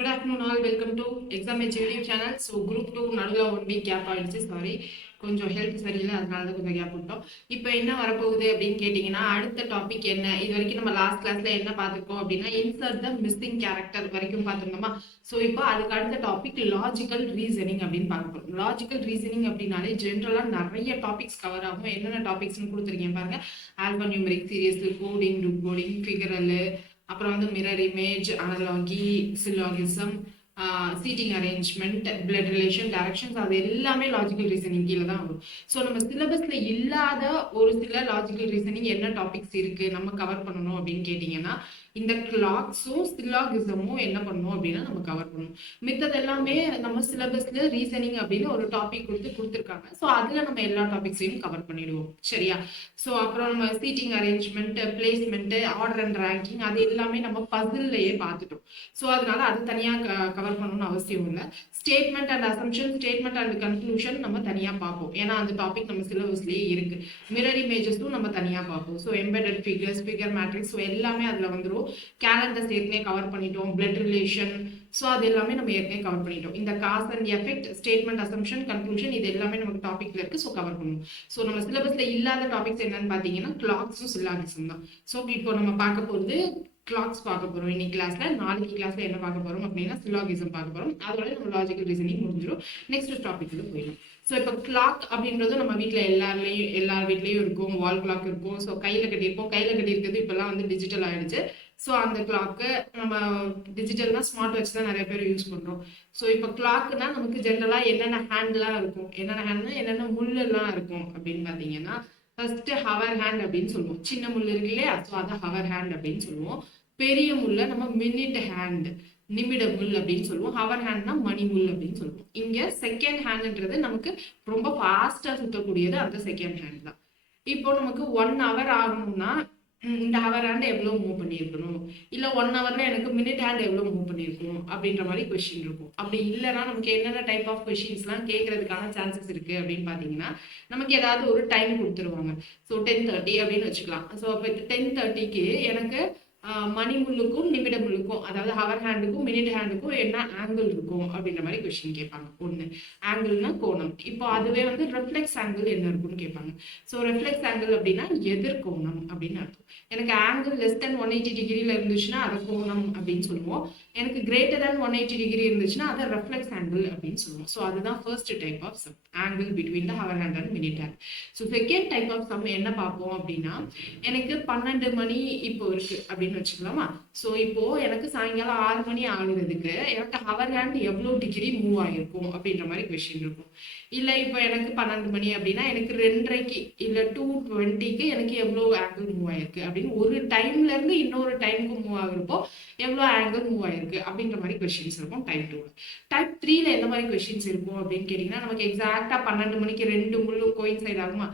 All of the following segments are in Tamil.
Good afternoon all. Welcome to Exam Edge YouTube channel. So group 2 நடுவில் 1 week கேப் ஆயிடுச்சு. சாரி, கொஞ்சம் ஹெல்த் சரியில்லை, அதனால தான் கொஞ்சம் கேப் விட்டோம். இப்போ என்ன வரப்போகுது அப்படின்னு கேட்டிங்கன்னா, அடுத்த டாபிக் என்ன? இது வரைக்கும் நம்ம லாஸ்ட் கிளாஸ்ல என்ன பார்த்துருக்கோம் அப்படின்னா, இன்சர்ட் த மிஸ்ஸிங் கேரக்டர் வரைக்கும் பார்த்துருந்தோமா. ஸோ இப்போ அதுக்கு அடுத்த டாபிக் லாஜிக்கல் ரீசனிங் அப்படின்னு பார்க்க போகிறோம். லாஜிக்கல் ரீசனிங் அப்படின்னாலே ஜென்ரலாக நிறைய டாபிக்ஸ் கவர் ஆகும். என்னென்ன டாபிக்ஸ்னு கொடுத்துருக்கேன் பாருங்க. Alphanumeric series, coding, root coding, figural, அப்புறம் வந்து mirror image, analogy, syllogism, seating arrangement, blood relation, directions, அது எல்லாமே லாஜிக்கல் ரீசனிங் கீழே தான் வரும். ஸோ நம்ம சிலபஸ்ல இல்லாத ஒரு சில லாஜிக்கல் ரீசனிங் என்ன டாபிக்ஸ் இருக்கு நம்ம கவர் பண்ணணும் அப்படின்னு கேட்டிங்கன்னா, இந்த கிளாக்ஸும் சிலாகிசமும் என்ன பண்ணணும் அப்படின்னா நம்ம கவர் பண்ணணும். மித்தது எல்லாமே நம்ம சிலபஸ்ல ரீசனிங் அப்படின்னு ஒரு டாபிக் கொடுத்துருக்காங்க. ஸோ அதுல நம்ம எல்லா டாபிக்ஸையும் கவர் பண்ணிடுவோம், சரியா? ஸோ அப்புறம் நம்ம seating arrangement, placement, order and ranking, அது எல்லாமே நம்ம பசில்லையே பார்த்துட்டோம். ஸோ அதனால அது தனியாக கவர் பண்ணணும்னு அவசியம் இல்லை. Statement and assumption, statement and conclusion நம்ம தனியாக பார்ப்போம், ஏன்னா அந்த டாபிக் நம்ம சிலபஸ்லேயே இருக்கு. மிரர் இமேஜஸும் நம்ம தனியாக பார்ப்போம். So embedded figures, figure matrix, so எல்லாமே அதில் வந்துடும். கேலண்டர்ஸ் ஏற்கனவே கவர் பண்ணிட்டோம். பிளட் ரிலேஷன், ஸோ அது எல்லாமே நம்ம ஏற்கனவே கவர் பண்ணிட்டோம். இந்த cause and effect, statement, assumption, conclusion, இது எல்லாமே நமக்கு டாபிக்ல இருக்கு. ஸோ கவர் பண்ணுவோம். ஸோ நம்ம சிலபஸ்ல இல்லாத டாபிக்ஸ் என்னன்னு பார்த்தீங்கன்னா கிளாக்ஸும் சிலாகிசம் தான். ஸோ இப்போ நம்ம பார்க்க போகிறது கிளாக்ஸ் பார்க்க போறோம் இன்னைக்கு கிளாஸ்ல. நாளைக்கு கிளாஸ்ல என்ன பார்க்க போறோம் அப்படின்னா சிலாகிசம் பார்க்க போறோம். அதோட நம்ம லாஜிக்கல் ரீசனிங் முடிஞ்சிடும். நெக்ஸ்ட் டாபிக்ல போயிடும். ஸோ இப்போ கிளாக் அப்படின்றது நம்ம வீட்டில் எல்லார் வீட்லேயும் இருக்கும். வால் கிளாக் இருக்கும். ஸோ கையில் கட்டியிருப்போம். கையில் கட்டியிருக்கிறது இப்போல்லாம் வந்து டிஜிட்டல் ஆயிடுச்சு. ஸோ அந்த கிளாக்கு நம்ம டிஜிட்டல்னா ஸ்மார்ட் வாட்ச் தான் நிறைய பேர் யூஸ் பண்ணுறோம். ஸோ இப்போ கிளாக்குனா நமக்கு ஜென்ரலாக என்னென்ன ஹேண்ட்லாம் இருக்கும், என்னென்ன முள்ளெல்லாம் இருக்கும் அப்படின்னு பார்த்தீங்கன்னா, ஃபர்ஸ்ட் ஹவர் ஹேண்ட் அப்படின்னு சொல்லுவோம். சின்ன முள் இருக்கு இல்லையா, ஸோ அதை ஹவர் ஹேண்ட் அப்படின்னு சொல்லுவோம். பெரிய முள்ள நம்ம மினிட் ஹேண்ட், நிமிட முள் அப்படின்னு சொல்லுவோம். ஹவர் ஹேண்ட்னா மணி முள் அப்படின்னு சொல்லுவோம். இங்க செகண்ட் ஹேண்ட்ன்றது நமக்கு ரொம்ப ஃபாஸ்டா சுத்தக்கூடியது, அந்த செகண்ட் ஹேண்ட் தான். இப்போ நமக்கு 1 hour ஆகணும்னா இந்த ஹவர் ஹேண்ட் எவ்வளோ மூவ் பண்ணியிருக்கணும், இல்லை 1 hourல எனக்கு மினிட் ஹேண்ட் எவ்வளோ மூவ் பண்ணியிருக்கணும் அப்படின்ற மாதிரி கொஸ்டின் இருக்கும். அப்படி இல்லைன்னா நமக்கு என்னென்ன டைப் ஆஃப் கொஸ்டின்ஸ்லாம் கேட்கறதுக்கான சான்சஸ் இருக்கு அப்படின்னு பார்த்தீங்கன்னா, நமக்கு ஏதாவது ஒரு டைம் கொடுத்துருவாங்க. ஸோ 10:30 அப்படின்னு வச்சுக்கலாம். ஸோ அப்போ 10:30க்கு எனக்கு மணி முள்ளுக்கும் நிமிட முள்ளுக்கும், அதாவது ஹவர் ஹேண்டுக்கும் மினிட் ஹேண்டுக்கும் என்ன ஆங்கிள் இருக்கும் அப்படின்ற மாதிரி கொஸ்டின் கேட்பாங்க. ஒன்று ஆங்கிள்னா கோணம். இப்போ அதுவே வந்து ரெஃப்ளெக்ஸ் ஆங்கிள் என்ன இருக்குன்னு கேட்பாங்க. ஸோ ரெஃப்ளெக்ஸ் ஆங்கிள் அப்படின்னா எதிர்கோணம் அப்படின்னு அர்த்தம். எனக்கு ஆங்கிள் லெஸ் தென் 180 டிகிரியில் இருந்துச்சுன்னா அதை கோணம் அப்படின்னு சொல்லுவோம். எனக்கு கிரேட்டர் தேன் 180 டிகிரி இருந்துச்சுன்னா அதை ரெஃப்ளெக்ஸ் ஆங்கிள் அப்படின்னு சொல்லுவோம். ஸோ அதுதான் first type of sum, angle between the hour hand and minute hand. So second type of sum என்ன பார்ப்போம் அப்படின்னா, எனக்கு 12 மணி இப்போ இருக்கு அப்படின்னு வச்சுக்கலாமா. ஸோ இப்போ எனக்கு சாயங்காலம் 6 மணி ஆகுறதுக்கு எனக்கு ஹவர் ஹேண்ட் எவ்வளோ டிகிரி மூவ் ஆகிருக்கும் அப்படின்ற மாதிரி கொஸ்டின் இருக்கும். இல்லை இப்போ எனக்கு 12 மணி அப்படின்னா எனக்கு 2:30க்கு இல்லை 2:20க்கு எனக்கு எவ்வளோ ஆங்கிள் மூவ் ஆயிருக்கு அப்படின்னு, ஒரு டைம்ல இருந்து இன்னொரு டைமுக்கு மூவ் ஆகுறப்போ எவ்வளோ ஆங்கிள் மூவ் ஆயிருக்கு அப்படின்ற மாதிரி கொஸ்டின்ஸ் இருக்கும் டைப் 2. டைப் 3ல எந்த மாதிரி கொஸ்டின்ஸ் இருக்கும் அப்படின்னு கேட்டிங்கன்னா, நமக்கு எக்ஸாக்டா 12 மணிக்கு 2 முள்ளும் கோயின்சைட் ஆகுமா,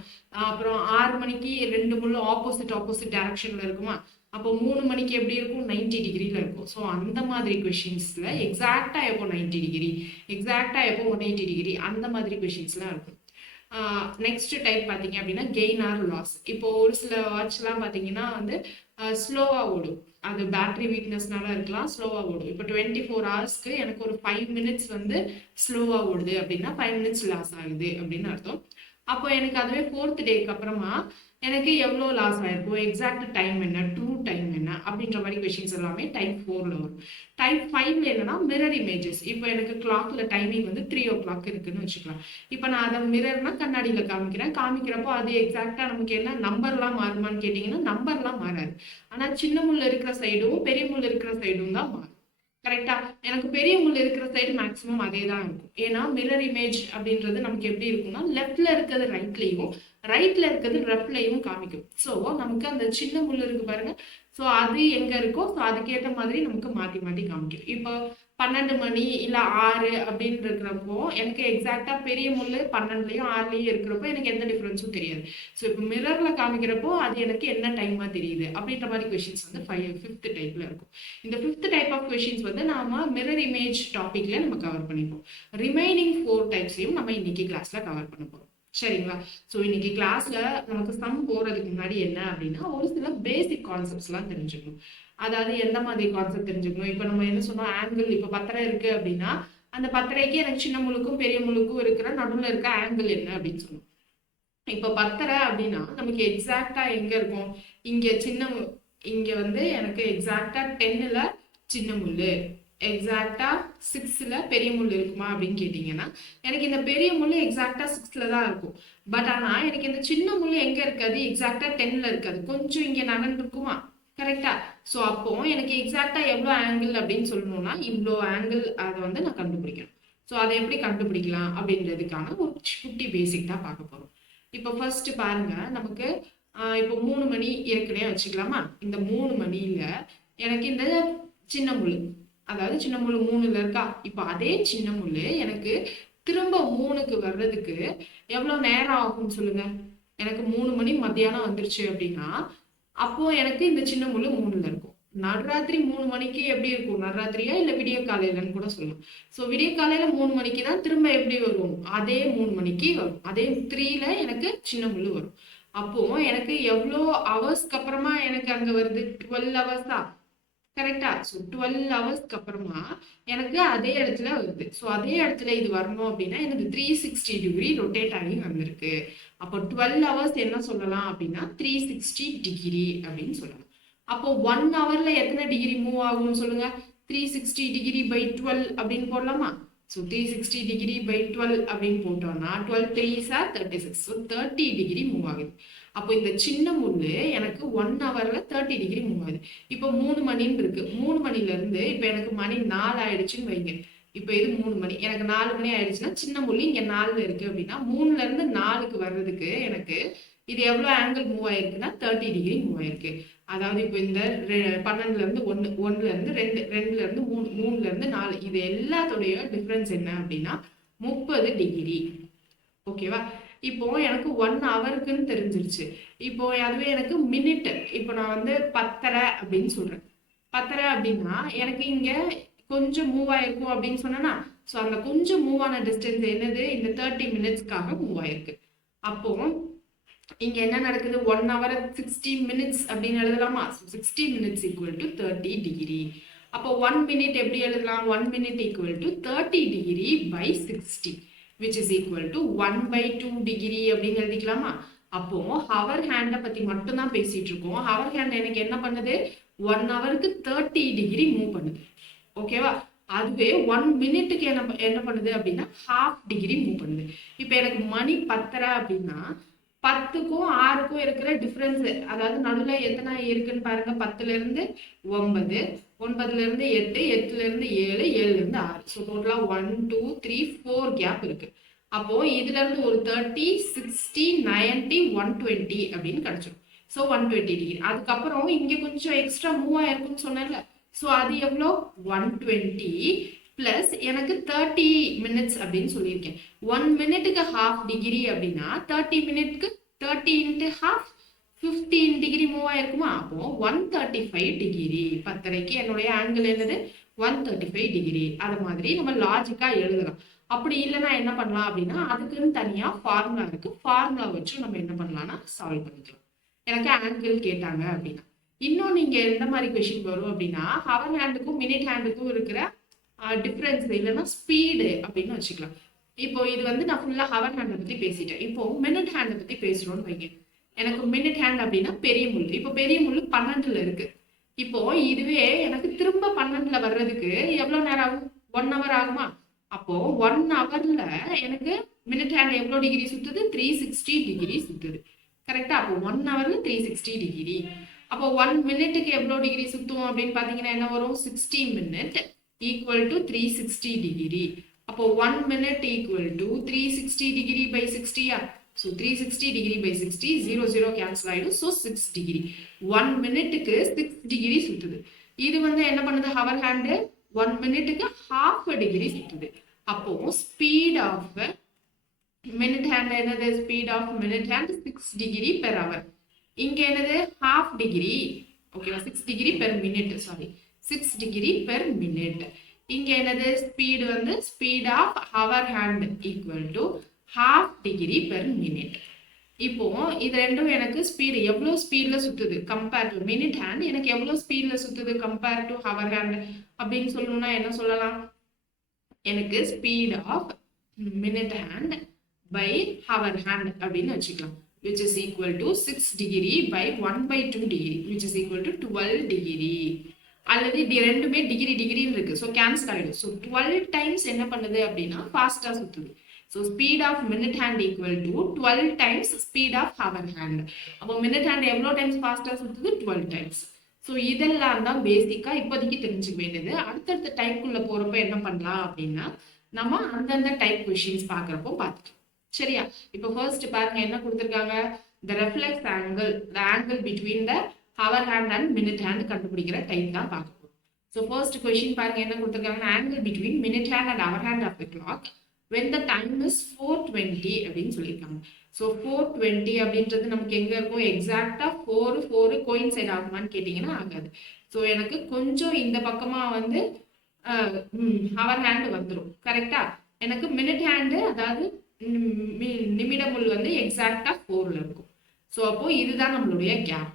அப்புறம் 6 மணிக்கு 2 முள்ளும் ஆப்போசிட் டைரக்ஷன்ல இருக்குமா, அப்போ 3 மணிக்கு எப்படி இருக்கும், 90 டிகிரியில் இருக்கும். ஸோ அந்த மாதிரி கொஷின்ஸில் எக்ஸாக்டா எப்போ 90 டிகிரி, எக்ஸாக்டா எப்போ 180 டிகிரி, அந்த மாதிரி கொஷின்ஸ்லாம் இருக்கும். நெக்ஸ்ட் டைப் பார்த்தீங்க அப்படின்னா கெயின் ஆர் லாஸ். இப்போ ஒரு சில வாட்ச்லாம் பார்த்தீங்கன்னா வந்து ஸ்லோவாக ஓடும். அது பேட்டரி வீக்னஸ்னால இருக்கலாம், ஸ்லோவாக ஓடும். இப்போ 24 ஹவர்ஸ்க்கு எனக்கு ஒரு 5 மினிட்ஸ் வந்து ஸ்லோவாக ஓடுது அப்படின்னா 5 மினிட்ஸ் லாஸ் ஆகுது அப்படின்னு அர்த்தம். அப்போ எனக்கு அதுவே 4th டேக்கு அப்புறமா எனக்கு எவ்வளோ லாஸ் ஆயிருக்கும், எக்ஸாக்ட் டைம் என்ன, ட்ரூ டைம் என்ன அப்படின்ற மாதிரி கொஸ்டின்ஸ் எல்லாமே டைப் 4ல வரும். டைப் 5ல என்னன்னா மிரர் இமேஜஸ். இப்போ எனக்கு கிளாக்ல டைமிங் வந்து 3 o'clock இருக்குன்னு வச்சுக்கலாம். இப்போ நான் அதை மிரர்னா கண்ணாடியில் காமிக்கிறப்போ அது எக்ஸாக்டா நமக்கு என்ன நம்பர்லாம் மாறுமான்னு கேட்டிங்கன்னா நம்பர்லாம் மாறாது. ஆனால் சின்ன முள்ள இருக்கிற சைடும் பெரிய முள்ள இருக்கிற சைடும் தான் மாறும். கரெக்டா? எனக்கு பெரிய முள் இருக்கிற சைடு மேக்ஸிமம் அதே தான் இருக்கும். ஏன்னா மிரர் இமேஜ் அப்படின்றது நமக்கு எப்படி இருக்கும்னா, லெஃப்ட்ல இருக்கிறது ரைட்லையும் ரைட்ல இருக்கிறது லெஃப்ட்லையும் காமிக்கும். ஸோ நமக்கு அந்த சின்ன முள் இருக்கு பாருங்க, ஸோ அது எங்க இருக்கோ ஸோ அதுக்கேற்ற மாதிரி நமக்கு மாற்றி மாற்றி காமிக்கும். இப்போ 12 மணி இல்லை 6 அப்படின்னு இருக்கிறப்போ எனக்கு எக்ஸாக்டா பெரிய முள் 12லையும் 6லையும் இருக்கிறப்போ எனக்கு எந்த டிஃப்ரென்ஸும் தெரியாது. ஸோ இப்போ மிரர்ல காமிக்கிறப்போ அது எனக்கு என்ன டைமா தெரியுது அப்படின்ற மாதிரி கொஸ்டின்ஸ் வந்து 5th டைப்ல இருக்கும். இந்த 5th டைப் ஆஃப் கொஸ்டின்ஸ் வந்து நாம மிரர் இமேஜ் டாபிக்ல நம்ம கவர் பண்ணிப்போம். ரிமைனிங் 4 டைப்ஸையும் நம்ம இன்னைக்கு கிளாஸ்ல கவர் பண்ண போறோம். சரிங்களா? ஸோ இன்னைக்கு கிளாஸ்ல நமக்கு சம் போறதுக்கு முன்னாடி என்ன அப்படின்னா ஒரு சில பேசிக் கான்செப்ட்ஸ்லாம் தெரிஞ்சுக்கணும். அதாவது எந்த மாதிரி கான்செப்ட் தெரிஞ்சுக்கணும்? இப்போ நம்ம என்ன சொன்னோம், ஆங்கிள் இப்போ 10 இருக்கு அப்படின்னா அந்த 10க்கு எனக்கு சின்ன முழுக்கும் பெரிய முழுக்கும் இருக்கிற நடுவில் இருக்க ஆங்கிள் என்ன அப்படின்னு சொன்னோம். இப்போ 10 அப்படின்னா நமக்கு எக்ஸாக்டா எங்க இருக்கும்? இங்க இங்க வந்து எனக்கு எக்ஸாக்டா 10ல சின்ன முள்ளு, எக்ஸாக்டா 6ல பெரிய முள் இருக்குமா அப்படின்னு கேட்டீங்கன்னா எனக்கு இந்த பெரிய முள் எக்ஸாக்டா 6ல தான் இருக்கும். பட் ஆனா எனக்கு இந்த சின்ன முள் எங்க இருக்காது? எக்ஸாக்டா 10ல இருக்காது, கொஞ்சம் இங்க நகர்ந்து இருக்குமா? கரெக்டா? ஸோ அப்போ எனக்கு எக்ஸாக்டா எவ்வளோ ஆங்கிள் அப்படின்னு சொல்லணும்னா இவ்வளோ ஆங்கிள் அதை வந்து நான் கண்டுபிடிக்கணும். ஸோ அதை எப்படி கண்டுபிடிக்கலாம் அப்படின்றதுக்கான ஒரு குட்டி பேசிக் தான் பார்க்க போறோம். இப்போ ஃபர்ஸ்ட் பாருங்க, நமக்கு இப்போ 3 மணி ஏற்கனவே வச்சுக்கலாமா? இந்த 3 மணியில எனக்கு இந்த சின்ன முள், அதாவது சின்ன முள் 3ல இருக்கா? இப்போ அதே சின்ன முள் எனக்கு திரும்ப 3க்கு வர்றதுக்கு எவ்வளோ நேரம் ஆகும்னு சொல்லுங்க. எனக்கு 3 மணி மத்தியானம் வந்துருச்சு அப்படின்னா அப்போ எனக்கு இந்த சின்ன முள் 3ல இருக்கும். நடுராத்திரி 3 மணிக்கு எப்படி இருக்கும்? நடுராத்திரியா இல்ல விடிய காலையிலன்னு கூட சொல்லலாம். ஸோ விடிய காலையில 3 மணிக்கு தான் திரும்ப எப்படி வரும்? அதே 3 மணிக்கு வரும். அதே 3ல எனக்கு சின்ன முள் வரும். அப்போ எனக்கு எவ்வளோ ஹவர்ஸ்க்கு அப்புறமா எனக்கு அங்க வருது? 12 ஹவர்ஸா? கரெக்டா? ஸோ 12 ஹவர்ஸ்க்கு அப்புறமா எனக்கு அதே இடத்துல வருது. ஸோ அதே இடத்துல இது வரணும் அப்படின்னா எனக்கு 360 டிகிரி ரொட்டேட் ஆகி வந்திருக்கு. அப்போ 12 ஹவர்ஸ் என்ன சொல்லலாம் அப்படின்னா 360 டிகிரி அப்படின்னு சொல்லலாம். அப்போ 1 ஹவர்ல எத்தனை டிகிரி மூவ் ஆகும்னு சொல்லுங்க. 360 டிகிரி பை 12 அப்படின்னு போடலாமா? ஸோ 360 டிகிரி பை 12 அப்படின்னு போட்டோம்னா 12 3s are 36. So 30 degree move ஆகுது. அப்போ இந்த சின்ன முள்ளு எனக்கு 1 ஹவர்ல 30 டிகிரி மூவ் ஆகுது. இப்போ 3 மணின்னு இருக்கு. 3 மணில இருந்து இப்போ எனக்கு மணி 4 ஆயிடுச்சுன்னு வைங்க. இப்போ இது 3 மணி, எனக்கு 4 மணி ஆயிடுச்சுன்னா சின்ன முள்ளு இங்க 4ல இருக்கு அப்படின்னா 3ல இருந்து 4க்கு வர்றதுக்கு எனக்கு இது எவ்வளவு ஆங்கிள் மூவ் ஆயிருக்குன்னா 30 டிகிரி மூவ் ஆயிருக்கு. அதாவது இப்போ இந்த 12ல இருந்து 1, 1ல இருந்து 2, 2ல இருந்து 3, 3ல இருந்து 4, இது எல்லாத்தோடைய டிஃபரன்ஸ் என்ன அப்படின்னா 30 டிகிரி. ஓகேவா? இப்போ எனக்கு 1 ஹவருக்குன்னு தெரிஞ்சிருச்சு. இப்போ அதுவே எனக்கு மினிட், இப்போ நான் வந்து 10:30 அப்படின்னு சொல்றேன். 10:30 அப்படின்னா எனக்கு இங்க கொஞ்சம் மூவ் ஆயிருக்கும் அப்படின்னு சொன்னா, ஸோ அந்த கொஞ்சம் மூவ் ஆன டிஸ்டன்ஸ் என்னது? இந்த 30 மினிட்ஸ்க்காக மூவ் ஆயிருக்கு. அப்போ இங்க என்ன நடக்குது? 1 hour 60 minutes அப்படின்னு எழுதலாமா? 60 minutes equal to 30 டிகிரி. அப்போ 1 minute எப்படி எழுதலாம்? 1 minute equal to 30 degree by 60 which is equal to 1 by 2 degree அப்படின்னு எழுதிக்கலாமா? அப்போ ஹவர் ஹேண்டை பத்தி மட்டும் தான் பேசிட்டு இருக்கோம். ஹவர் ஹேண்ட் எனக்கு என்ன பண்ணுது? 1 ஹவருக்கு 30 டிகிரி மூவ் பண்ணுது. ஓகேவா? அதுவே 1 மினிட்டுக்கு என்ன பண்ணுது அப்படின்னா ஹாஃப் டிகிரி மூவ் பண்ணுது. இப்போ எனக்கு மணி 10:30 அப்படின்னா 10க்கும் 6க்கும் இருக்கிற டிஃபரன்ஸ், அதாவது நடுவில் எத்தனை இருக்குன்னு பாருங்க. 10ல இருந்து 9, 9ல இருந்து 8, 8ல இருந்து 7, 7ல இருந்து 6. ஸோ டோட்டலா 1 2 3 4 கேப் இருக்கு. அப்போ இதுல இருந்து ஒரு 30 60 90 120 அப்படின்னு கிடைச்சிடும். So 120 degree. அதுக்கப்புறம் இங்க கொஞ்சம் எக்ஸ்ட்ரா மூவ் ஆயிருக்குன்னு சொன்னேன்ல. ஸோ அது எவ்வளோ? 120 பிளஸ் எனக்கு 30 மினிட்ஸ் அப்படின்னு சொல்லியிருக்கேன். 1 மினிட்டுக்கு ஹாஃப் டிகிரி அப்படின்னா 30 மினிட்க்கு 30 இன்ட்டு ஹாஃப் 15 டிகிரி மூவ் ஆயிருக்குமா? அப்போ 135 டிகிரி. 10:30க்கு என்னுடைய ஆங்கிள் என்னது? 135 டிகிரி. அது மாதிரி நம்ம லாஜிக்கா எழுதலாம். அப்படி இல்லைன்னா என்ன பண்ணலாம் அப்படின்னா அதுக்குன்னு தனியா ஃபார்முலா இருக்கு. ஃபார்முலா வச்சு நம்ம என்ன பண்ணலாம்னா சால்வ் பண்ணிக்கலாம். எனக்கு ஆங்கிள் கேட்டாங்க அப்படின்னா. இன்னும் நீங்க எந்த மாதிரி கொஸ்டின் வரும் அப்படின்னா ஹவர் ஹேண்டுக்கும் மினிட் ஹேண்டுக்கும் இருக்கிற டிஃபரன்ஸ் இல்லைன்னா ஸ்பீடு அப்படின்னு வச்சுக்கலாம். இப்போ இது வந்து நான் ஃபுல்லா ஹவர் ஹேண்டை பத்தி பேசிட்டேன். இப்போ மினிட் ஹேண்டை பத்தி பேசுறோம்னு வைங்க. எனக்கு மினிட் ஹேண்ட் அப்படின்னா பெரிய முள். இப்போ பெரிய முள் 12ல இருக்கு. இப்போ இதுவே எனக்கு திரும்ப 12ல வர்றதுக்கு எவ்வளவு நேரம் ஆகும்? 1 hour ஆகுமா? அப்போ 1 hourல எனக்கு மினிட் ஹேண்ட் எவ்வளவு டிகிரி சுத்துது? 360 டிகிரி சுத்துது. கரெக்டா? அப்போ 1 hourல 360 டிகிரி. அப்போ 1 மினிட்டுக்கு எவ்வளவு டிகிரி சுத்தும் அப்படின்னு பாத்தீங்கன்னா என்ன வரும்? 60 மினிட் equal to 360 டிகிரி. அப்போ 1 minute equal to 360 degree by 60. So 360 degree by 60 0 0 cancel ஆயிடும். So 6 degree. 1 மினிட்டுக்கு 6 டிகிரி சுத்துது. இது வந்து என்ன பண்ணுது? ஹவர் ஹேண்ட் 1 மினிட்டுக்கு half டிகிரி சுத்துது. அப்போ ஸ்பீட் ஆஃப் மினிட் ஹேண்ட் என்னது? Speed of minute hand 6 degree per hour. இங்க என்னது? half degree. ஓகேவா? 6 degree per minute. Sorry, 6 degree per minute. இங்க என்னது? ஸ்பீடு வந்து speed half hour hand equal to half degree per minute. இப்போ இது ரெண்டும் எனக்கு ஸ்பீடு எவ்வளோ ஸ்பீடில் சுற்றுது கம்பேர் டு மினிட் ஹேண்ட் எனக்கு எவ்வளோ ஸ்பீடில் சுற்றுது கம்பேர் டு ஹவர் ஹேண்ட் அப்படின்னு சொல்லணும்னா என்ன சொல்லலாம் எனக்கு speed of minute hand by hour hand அப்படின்னு வச்சுக்கலாம் which is equal to 6 degree by 1/2 degree which is equal to 12 degree அல்லது இது ரெண்டுமே டிகிரி டிகிரின்னு இருக்கு ஸோ கேன்சல் ஆகிடும் ஸோ 12 டைம்ஸ் என்ன பண்ணுது அப்படின்னா ஃபாஸ்ட்டாக சுற்றுது so speed of minute hand equal to 12 times speed half hour hand அப்போ மினிட் ஹேண்ட் எவ்வளோ டைம்ஸ் ஃபாஸ்ட்டாக சுற்றுது 12 டைம்ஸ் ஸோ இதெல்லாம் தான் பேசிக்காக இப்போதைக்கு தெரிஞ்சுக்க வேண்டியது அடுத்தடுத்த டைப்புக்குள்ளே போகிறப்ப என்ன பண்ணலாம் அப்படின்னா நம்ம அந்தந்த டைப் கொஷின்ஸ் பார்க்குறப்போ பார்த்துக்கலாம் சரியா இப்போ ஃபர்ஸ்ட் பாருங்க என்ன கொடுத்துருக்காங்க the reflex angle the angle between the hour hand and minute hand கண்டுபிடிக்கிற டைப் தான் பார்க்க போறோம் ஸோ ஃபர்ஸ்ட் கொஸ்டின் பாருங்க என்ன கொடுத்துருக்காங்க angle between minute hand and hour hand of the clock when the time is 4:20 அப்படின்னு சொல்லியிருக்காங்க ஸோ 4:20 அப்படின்றது நமக்கு எங்க இருக்கும் எக்ஸாக்டா 4 கோயின்சைட் ஆகுமான்னு கேட்டீங்கன்னா ஆகாது ஸோ எனக்கு கொஞ்சம் இந்த பக்கமா வந்து ஹவர் ஹேண்ட் வந்துடும் கரெக்டா எனக்கு மினிட் ஹேண்டு அதாவது நிமிடமுள் வந்து எக்ஸாக்டா 4ல இருக்கும் ஸோ அப்போ இதுதான் நம்மளுடைய கேப்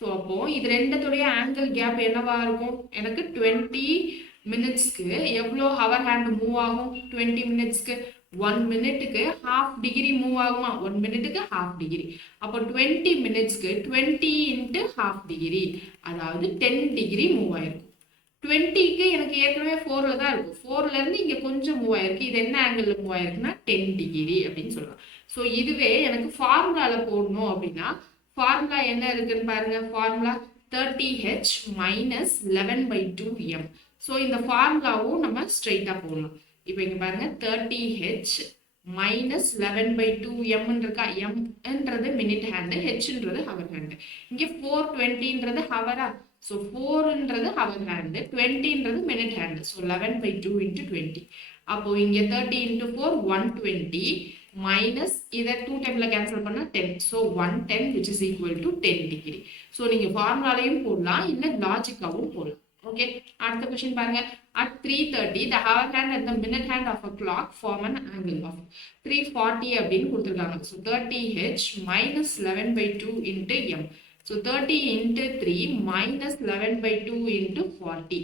ஸோ அப்போ இது ரெண்டத்துடைய ஆங்கிள் கேப் என்னவா இருக்கும் எனக்கு 20 மினிட்ஸ்க்கு எவ்வளோ ஹவர் ஹேண்ட் மூவ் ஆகும் 20 மினிட்ஸ்க்கு 1 மினிட்டுக்கு ஹாஃப் டிகிரி மூவ் ஆகுமா 1 மினிட்டுக்கு ஹாஃப் டிகிரி அப்போ 20 மினிட்ஸ்க்கு 20 இன்ட்டு ஹாஃப் டிகிரி அதாவது 10 டிகிரி மூவ் ஆயிருக்கும் 20க்கு எனக்கு ஏற்கனவே 4ல தான் இருக்கும் 4ல இருந்து இங்க கொஞ்சம் மூவ் ஆயிருக்கு இது என்ன ஆங்கிள் மூவ் ஆயிருக்குன்னா 10 டிகிரி அப்படின்னு சொல்லலாம் ஸோ இதுவே எனக்கு ஃபார்முலால போடணும் அப்படின்னா ஃபார்முலா என்ன இருக்குன்னு பாருங்க formula 30h minus 11/2m so இந்த ஃபார்முலாவும் நம்ம ஸ்ட்ரெயிட்டா போடலாம் இப்போ இங்க பாருங்க 30h மைனஸ் 11/2m இருக்கா mன்றது மினிட் ஹேண்டு ஹெச்ன்றது ஹவர் ஹேண்டு இங்கே 420ன்றது ஹவரா ஸோ 4ன்றது ஹவர் ஹேண்டு 20ன்றது மினிட் ஹேண்டு ஸோ 11/2 இன்ட்டு 20 அப்போ இங்கே 30 இன்ட்டு 4 120 மைனஸ் இதை 2 டைம்ல கேன்சல் பண்ணால் 10 so 110 which is equal to 10 degree so நீங்கள் ஃபார்முலாலையும் போடலாம் இல்லை லாஜிக்காவும் போடலாம் ஓகே அடுத்த கொஸ்டின் பாருங்க at 3:30 the hour hand and the minute hand of a clock form an angle of 340 அப்படின்னு கொடுத்துருக்காங்க so 30h minus 11/2 into m so 30 into 3 minus 11/2 into 40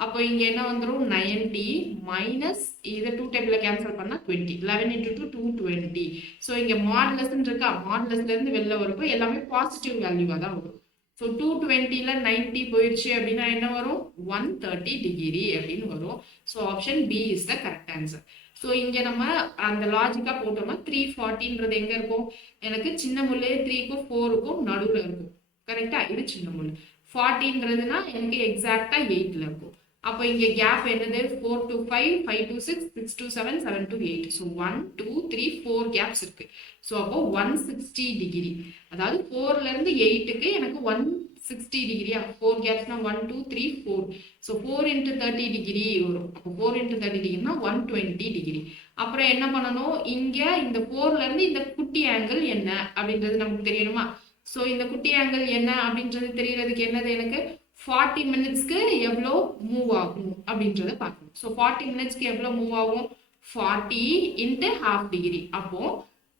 அப்போ இங்க என்ன வந்துடும் 90 மைனஸ் இதை 2 டைப்ல கேன்சல் பண்ணா 20 11 into 2 220 ஸோ இங்க மாடுலஸ்ன்னு இருக்கா மாடுலஸ்ல இருந்து வெளில வரப்போ எல்லாமே பாசிட்டிவ் வேல்யூவா தான் வரும் ஸோ 220ல 90 போயிடுச்சு அப்படின்னா என்ன வரும் 130 டிகிரி அப்படின்னு வரும் so option B is the correct answer so இங்கே நம்ம அந்த லாஜிக்காக போட்டோம்னா 340ன்றது எங்கே இருக்கும் எனக்கு சின்ன முள்ளே 3க்கும் 4க்கும் நடுவில் இருக்கும் கரெக்டா இது சின்ன முள் 40ன்றதுனா எனக்கு எக்ஸாக்டா 8ல இருக்கும் அப்போ இங்கே கேப் என்னது 4 to 5 5 to 6 6 to 7 7 to 8 so 1 2 3 4 caps இருக்கு ஸோ அப்போ 160 டிகிரி அதாவது 4ல இருந்து 8க்கு எனக்கு 160 டிகிரியா 4 கேப்ஸ்னா 1 2 3 4 ஸோ 4 into 30 டிகிரி வரும் அப்போ 4 into 30 டிகிரினா 120 டிகிரி அப்புறம் என்ன பண்ணணும் இங்க இந்த 4ல இருந்து இந்த குட்டி ஆங்கிள் என்ன அப்படின்றது நமக்கு தெரியணுமா ஸோ இந்த குட்டி ஆங்கிள் என்ன அப்படின்றது தெரியறதுக்கு என்னது எனக்கு 40 மினிட்ஸ்க்கு எவ்வளோ மூவ் ஆகும் அப்படின்றத பார்க்கணும் ஸோ 40 மினிட்ஸ்க்கு எவ்வளோ மூவ் ஆகும் 40 இன்ட்டு ஹாஃப் டிகிரி அப்போ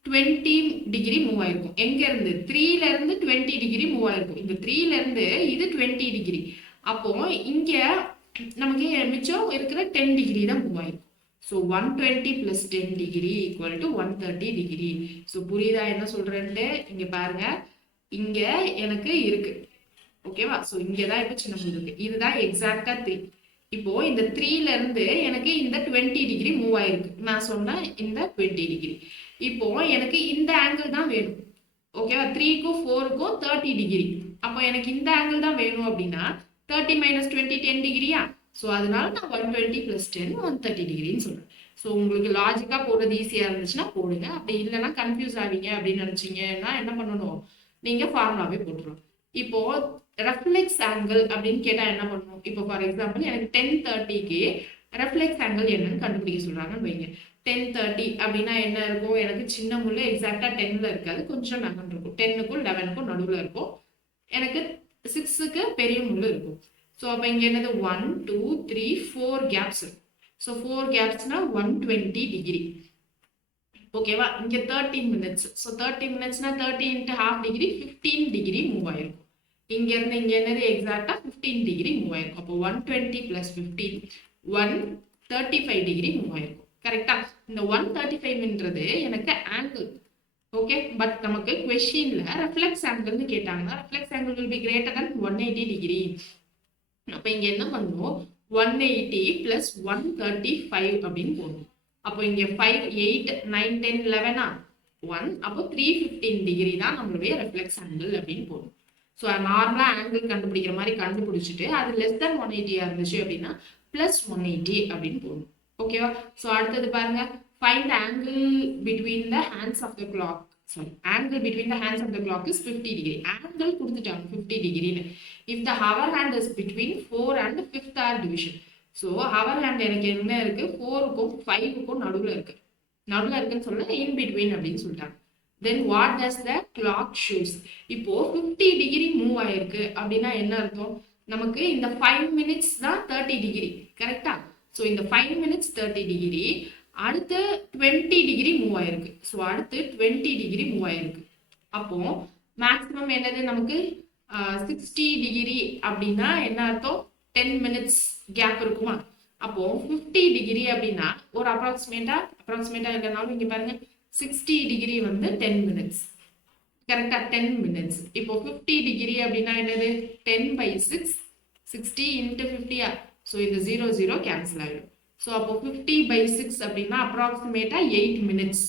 20 டிகிரி மூவ் ஆயிருக்கும் எங்க இருந்து 3ல இருந்து 20 டிகிரி மூவ் ஆயிருக்கும் இந்த 3ல இருந்து இது 20 டிகிரி அப்போ இங்க நமக்கு மிச்சம் இருக்கிற 10 டிகிரி தான் மூவ் ஆயிருக்கும் so 120 plus 10 degree equal to 130 degree so புரியுதா என்ன சொல்றேன்ட்டு இங்க பாருங்க இங்க எனக்கு இருக்கு ஓகேவா ஸோ இங்கே தான் இப்போ சின்ன முள் இருக்கு இதுதான் எக்ஸாக்டா 3 இப்போ இந்த 3ல இருந்து எனக்கு இந்த 20 டிகிரி மூவ் ஆயிருக்கு நான் சொன்னேன் இந்த 20 டிகிரி இப்போ எனக்கு இந்த ஆங்கிள் தான் வேணும் ஓகேவா 3க்கும் 4க்கும் 30 டிகிரி அப்போ எனக்கு இந்த ஆங்கிள் தான் வேணும் அப்படின்னா 30 மைனஸ் 20 10 டிகிரியா ஸோ அதனால நான் 120 plus 10 130 டிகிரின்னு சொல்றேன் ஸோ உங்களுக்கு லாஜிக்கா போடுறது ஈஸியா இருந்துச்சுன்னா போடுங்க அப்படி இல்லைன்னா கன்ஃபியூஸ் ஆவீங்க அப்படின்னு நினைச்சீங்கன்னா என்ன பண்ணணும் நீங்க ஃபார்முலாவே போட்டுருவோம் இப்போ ரெஃப்ளெக்ஸ் ஆங்கிள் அப்படின்னு கேட்டா என்ன பண்ணுவோம் இப்போ ஃபார் எக்ஸாம்பிள் எனக்கு 10:30க்கு ரெஃப்ளெக்ஸ் ஆங்கிள் என்னன்னு கண்டுபிடிக்க சொல்றாங்கன்னு வைங்க 10:30 அப்படின்னா என்ன இருக்கும் எனக்கு சின்ன முள்ளு எக்ஸாக்டா 10ல இருக்காது கொஞ்சம் நகன் இருக்கும் 10க்கும் 11க்கும் நடுவில் இருக்கும் எனக்கு 6க்கு பெரிய முள்ளு இருக்கும் ஸோ அப்போ இங்க என்னது 1 2 3 4 கேப்ஸ் இருக்கும் ஸோ 4 கேப்ஸ்னா 120 டிகிரி ஓகேவா? இங்க 30 minutes. So 30 மினிட்ஸ்னா 30 into half degree 15 degree move ஆயிருக்கும். இங்க இருந்து இங்க என்னது எக்ஸாக்டா 15 டிகிரி மூவ் ஆயிருக்கும். அப்போ 120 பிளஸ் 15 135 டிகிரி மூவ் ஆயிருக்கும். கரெக்டா? இந்த 135ன்றது எனக்கு ஆங்கிள். ஓகே, பட் நமக்கு கொஸ்டின்ல ரெஃப்ளெக்ஸ் ஆங்கிள்னு கேட்டாங்க. Reflex angle will be greater than 180 degree. அப்ப இங்க என்ன பண்ணுவோம், 180 பிளஸ் 135 அப்படின்னு போடணும். அப்போ இங்க 5 8 9 10 11 1, அப்போ 315 டிகிரி தான் நம்மளுடைய ரெஃப்ளெக்ஸ் ஆங்கிள் அப்படின்னு போடணும். ஸோ நார்மலா ஆங்கிள் கண்டுபிடிக்கிற மாதிரி கண்டுபிடிச்சிட்டு அது லெஸ் தென் 180 இருந்துச்சு அப்படின்னா பிளஸ் 180 அப்படின்னு போடணும். ஓகேவா? ஸோ அடுத்தது பாருங்க, find the angle between the hands of the clock. Sorry, angle between the hands of the clock is 50 degree. Angle கொடுத்துட்டாங்க 50 டிகிரின்னு. If the hour hand is between 4 and 5th hour division. So hour hand எனக்கு என்ன இருக்கு, 4க்கும் 5க்கும் நடுவில் இருக்கு. நடுவில் இருக்குன்னு சொல்ல இன் பிட்வீன் அப்படின்னு சொல்லிட்டாங்க. Then what does the clock shoes. இப்போ 50 டிகிரி மூவ் ஆயிருக்கு அப்படின்னா என்ன அர்த்தம், நமக்கு இந்த 5 மினிட்ஸ் தான் 30 டிகிரி. கரெக்டா? ஸோ இந்த 5 மினிட்ஸ் 30 டிகிரி, அடுத்து 20 டிகிரி மூவ் ஆயிருக்கு. ஸோ அடுத்து 20 டிகிரி மூவ் ஆயிருக்கு. அப்போ மேக்ஸிமம் என்னது நமக்கு 60 டிகிரி அப்படின்னா என்ன அர்த்தம், 10 மினிட்ஸ் கேப் இருக்குமா? அப்போ 50 டிகிரி அப்படின்னா ஒரு அப்ராக்சிமேட்டா இல்லைனாலும் இங்க பாருங்க 60 டிகிரி வந்து 10 மினிட்ஸ். கரெக்டா? 10 மினிட்ஸ். இப்போ 50 டிகிரி அப்படின்னா என்னது, 10 by 6 60 into 50. ஸோ இது 0 0 கேன்சல் ஆகிடும். ஸோ அப்போ 50 by 6 அப்படின்னா அப்ராக்சிமேட்டா 8 மினிட்ஸ்.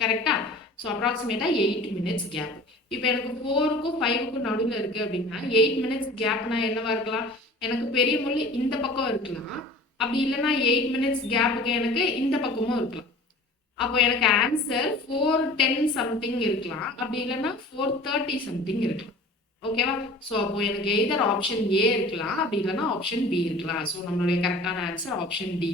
கரெக்டா? ஸோ அப்ராக்சிமேட்டா 8 மினிட்ஸ் கேப். இப்போ எனக்கு 4க்கும் 5க்கும் நடுவில் இருக்கு அப்படின்னா 8 மினிட்ஸ் கேப்னா என்னவா இருக்கலாம், எனக்கு பெரிய முள் இந்த பக்கம் இருக்கலாம், அப்படி இல்லைன்னா 8 மினிட்ஸ் கேப்புக்கு எனக்கு இந்த பக்கமும் இருக்கலாம். அப்போ எனக்கு ஆன்சர் 410 சம்திங் இருக்கலாம், அப்படி இல்லைன்னா 430 சம்திங் இருக்கலாம். ஓகேவா? ஸோ அப்போ எனக்கு எய்தர் ஆப்ஷன் ஏ இருக்கலாம், அப்படி இல்லைன்னா ஆப்ஷன் பி இருக்கலாம். ஸோ நம்மளுடைய கரெக்டான ஆன்சர் ஆப்ஷன் டி.